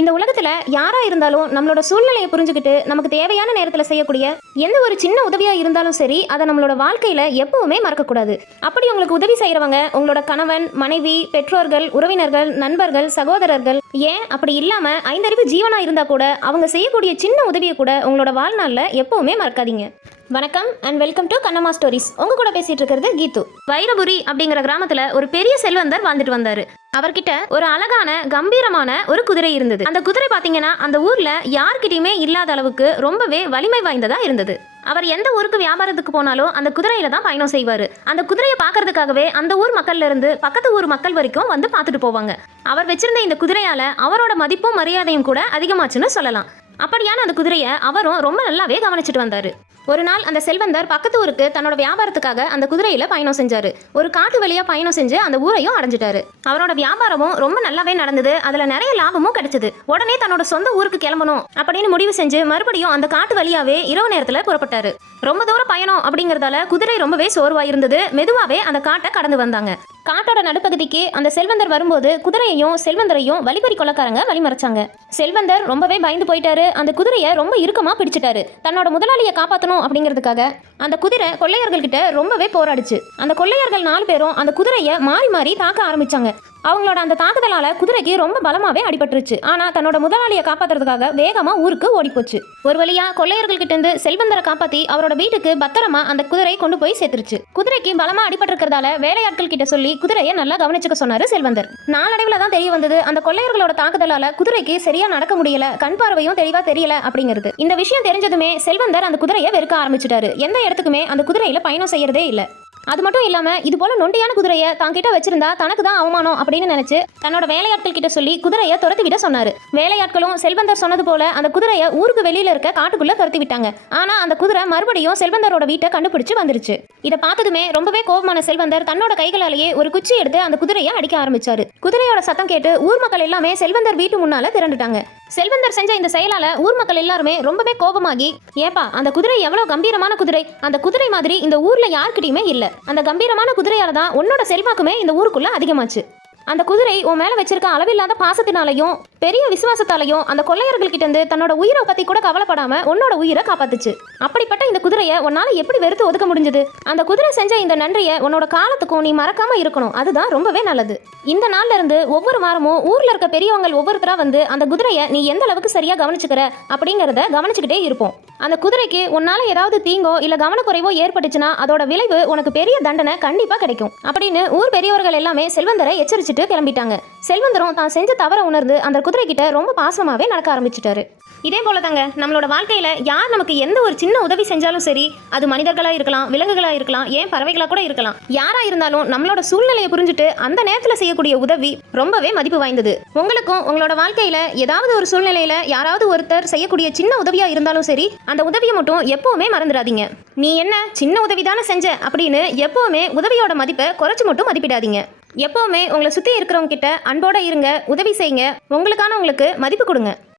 இந்த உலகத்துல யாரா இருந்தாலும் நம்மளோட சூழ்நிலையை புரிஞ்சுக்கிட்டு நமக்கு தேவையான நேரத்துல செய்யக்கூடிய எந்த ஒரு சின்ன உதவியா இருந்தாலும் சரி, அதை நம்மளோட வாழ்க்கையில எப்பவுமே மறக்கக்கூடாது. அப்படி உங்களுக்கு உதவி செய்யறவங்க உங்களோட கணவன், மனைவி, பெற்றோர்கள், உறவினர்கள், நண்பர்கள், சகோதரர்கள், ஏன் அப்படி இல்லாம ஐந்தறிவு ஜீவனா இருந்தா கூட அவங்க செய்யக்கூடிய சின்ன உதவியை கூட உங்களோட வாழ்நாள்ல எப்பவுமே மறக்காதீங்க. வணக்கம் and welcome to Kannamma stories. உங்க கூட பேசிட்டு இருக்கிறது கீது. வைரபுரி அப்படிங்கிற கிராமத்துல ஒரு பெரிய செல்வந்தர் வாழ்ந்துட்டு வந்தாரு. அவர்கிட்ட ஒரு அழகான கம்பீரமான ஒரு குதிரை இருந்தது. அந்த குதிரை பாத்தீங்கன்னா அந்த ஊர்ல யார்கிட்டயுமே இல்லாத அளவுக்கு ரொம்பவே வலிமை வாய்ந்ததா இருந்தது. அவர் எந்த ஊருக்கு வியாபாரத்துக்கு போனாலும் அந்த குதிரையில தான் பயணம் செய்வாரு. அந்த குதிரையை பாக்குறதுக்காகவே அந்த ஊர் மக்கள்ல இருந்து பக்கத்து ஊர் மக்கள் வரைக்கும் வந்து பார்த்துட்டு போவாங்க. அவர் வச்சிருந்த இந்த குதிரையால அவரோட மதிப்பும் மரியாதையும் கூட அதிகமாச்சுன்னு சொல்லலாம். அப்படியான அந்த குதிரையை அவரும் ரொம்ப நல்லாவே கவனிச்சுட்டு வந்தாரு. ஒரு நாள் அந்த செல்வந்தர் பக்கத்து ஊருக்கு தன்னோட வியாபாரத்துக்காக அந்த குதிரையில பயணம் செஞ்சாரு. ஒரு காட்டு வழியா பயணம் செஞ்சு அந்த ஊரையும் அடைஞ்சிட்டாரு. அவரோட வியாபாரமும் ரொம்ப நல்லாவே நடந்தது. அதுல நிறைய லாபமும் கிடைச்சது. உடனே தன்னோட சொந்த ஊருக்கு கிளம்பணும் அப்படின்னு முடிவு செஞ்சு மறுபடியும் அந்த காட்டு வழியாவே இரவு நேரத்துல புறப்பட்டாரு. ரொம்ப தூர பயணம் அப்படிங்கறதால குதிரை ரொம்பவே சோர்வா இருந்தது. மெதுவாவே அந்த காட்டை கடந்து வந்தாங்க. காட்டோட நடுப்பகுதிக்கு அந்த செல்வந்தர் வரும்போது குதிரையையும் செல்வந்தரையும் வழிபறி கொள்ளக்காரங்க வழிமறைச்சாங்க. செல்வந்தர் ரொம்பவே பயந்து போயிட்டாரு. அந்த குதிரையை ரொம்ப இறுக்கமா பிடிச்சிட்டாரு. தன்னோட முதலாளியை காப்பாற்றணும் அப்படிங்கிறதுக்காக அந்த குதிரை கொள்ளையர்கள் கிட்ட ரொம்பவே போராடிச்சு. அந்த கொள்ளையர்கள் 4 பேரும் அந்த குதிரையை மாறி மாறி தாக்க ஆரம்பிச்சாங்க. அவங்களோட அந்த தாக்குதலால குதிரைக்கு ரொம்ப பலமாவே அடிபட்டுருச்சு. ஆனா தன்னோட முதலாளியை காப்பாத்துறதுக்காக வேகமா ஊருக்கு ஓடி போச்சு. ஒரு வழியா கொள்ளையர்கள் கிட்ட இருந்து செல்வந்தரை காப்பாத்தி அவரோட வீட்டுக்கு பத்திரமா அந்த குதிரை கொண்டு போய் சேர்த்துருச்சு. குதிரைக்கு பலமா அடிபட்டிருக்கிறதால வேலையாட்கள் கிட்ட சொல்லி குதிரையை நல்லா கவனிச்சுக்க சொன்னாரு செல்வந்தர். நாளடைவுல தான் தெரிய வந்தது அந்த கொள்ளையர்களோட தாக்குதலால குதிரைக்கு சரியா நடக்க முடியல, கண் பார்வையும் தெளிவா தெரியல அப்படிங்கிறது. இந்த விஷயம் தெரிஞ்சதுமே செல்வந்தர் அந்த குதிரையை வெறுக்க ஆரம்பிச்சிட்டாரு. எந்த இடத்துக்குமே அந்த குதிரையில பயணம் செய்யறதே இல்ல. அது மட்டும் இல்லாம இது போல நொண்டியான குதிரையை தான் கிட்ட வச்சிருந்தா தனக்கு தான் அவமானம் அப்படின்னு நினைச்சு தன்னோட வேலையாட்கள் கிட்ட சொல்லி குதிரையை துரத்தி விட சொன்னாரு. வேலையாட்களும் செல்வந்தர் சொன்னது போல அந்த குதிரையை ஊருக்கு வெளியில இருக்க காட்டுக்குள்ள துரத்தி விட்டாங்க. ஆனா அந்த குதிரை மறுபடியும் செல்வந்தரோட வீட்டை கண்டுபிடிச்சு வந்துருச்சு. இதை பார்த்ததுமே ரொம்பவே கோபமான செல்வந்தர் தன்னோட கைகளாலேயே ஒரு குச்சி எடுத்து அந்த குதிரையை அடிக்க ஆரம்பிச்சாரு. குதிரையோட சத்தம் கேட்டு ஊர் மக்கள் எல்லாமே செல்வந்தர் வீட்டு முன்னால திரண்டுட்டாங்க. செல்வந்தர் செஞ்ச இந்த செயலால ஊர் மக்கள் எல்லாருமே ரொம்பவே கோபமாகி, ஏப்பா அந்த குதிரை எவ்வளவு கம்பீரமான குதிரை, அந்த குதிரை மாதிரி இந்த ஊர்ல யார்கிட்டயுமே இல்ல, அந்த கம்பீரமான குதிரையால தான் உன்னோட செல்வாக்குமே இந்த ஊருக்குள்ள அதிகமாச்சு. அந்த குதிரை உன் மேல வச்சிருக்க அளவில்லாத பாசத்தினாலையும் பெரிய விசுவாசத்தாலையும் அந்த கொள்ளையர்கள் கிட்ட இருந்து தன்னோட உயிரை பத்தி கூட கவலைப்படாம உன்னோட உயிரை காப்பாத்துச்சு. அப்படிப்பட்ட இந்த குதிரையை உன்னால எப்படி வெறுத்து ஒதுக்க முடிஞ்சது? அந்த குதிரை செஞ்ச இந்த நன்றியை உன்னோட காலத்துக்கும் நீ மறக்காம இருக்கணும். அதுதான் ரொம்பவே நல்லது. இந்த நாள்ல இருந்து ஒவ்வொரு வாரமும் ஊர்ல இருக்க பெரியவங்க ஒவ்வொருத்தரா வந்து அந்த குதிரையை நீ எந்த அளவுக்கு சரியா கவனிச்சுக்கிற அப்படிங்கறத கவனிச்சுக்கிட்டே இருப்போம். அந்த குதிரைக்கு உன்னால ஏதாவது தீங்கோ இல்ல கவனக்குறைவோ ஏற்பட்டுச்சுன்னா அதோட விளைவு உனக்கு பெரிய தண்டனை கண்டிப்பா கிடைக்கும் அப்படின்னு ஊர் பெரியவர்கள் எல்லாமே செல்வந்தரை எச்சரிச்சுட்டு கிளம்பிட்டாங்க. செல்வந்தரும் தான் செஞ்ச தவற உணர்ந்து அந்த குதிரை கிட்ட ரொம்ப பாசமாவே நடக்க ஆரம்பிச்சிட்டாரு. இதே போல தாங்க நம்மளோட வாழ்க்கையில யார் நமக்கு எந்த ஒரு சின்ன உதவி செஞ்சாலும் சரி, அது மனிதர்களா இருக்கலாம், விலங்குகளா இருக்கலாம், ஏன் பறவைகளா கூட இருக்கலாம், யாரா இருந்தாலும் நம்மளோட சூழ்நிலையை புரிஞ்சுட்டு அந்த நேரத்துல செய்யக்கூடிய உதவி ரொம்பவே மதிப்பு வாய்ந்தது. உங்களுக்கும் உங்களோட வாழ்க்கையில ஏதாவது ஒரு சூழ்நிலையில யாராவது ஒருத்தர் செய்யக்கூடிய சின்ன உதவியா இருந்தாலும் சரி, அந்த உதவியை மட்டும் எப்பவுமே மறந்துடாதீங்க. நீ என்ன சின்ன உதவி தானே செஞ்ச அப்படின்னு எப்பவுமே உதவியோட மதிப்பை குறைச்சு மட்டும் மதிப்பிடாதீங்க. எப்பவுமே உங்களை சுத்தி இருக்கிறவங்க கிட்ட அன்போட இருங்க, உதவி செய்யுங்க, உங்களுக்கு மதிப்பு கொடுங்க.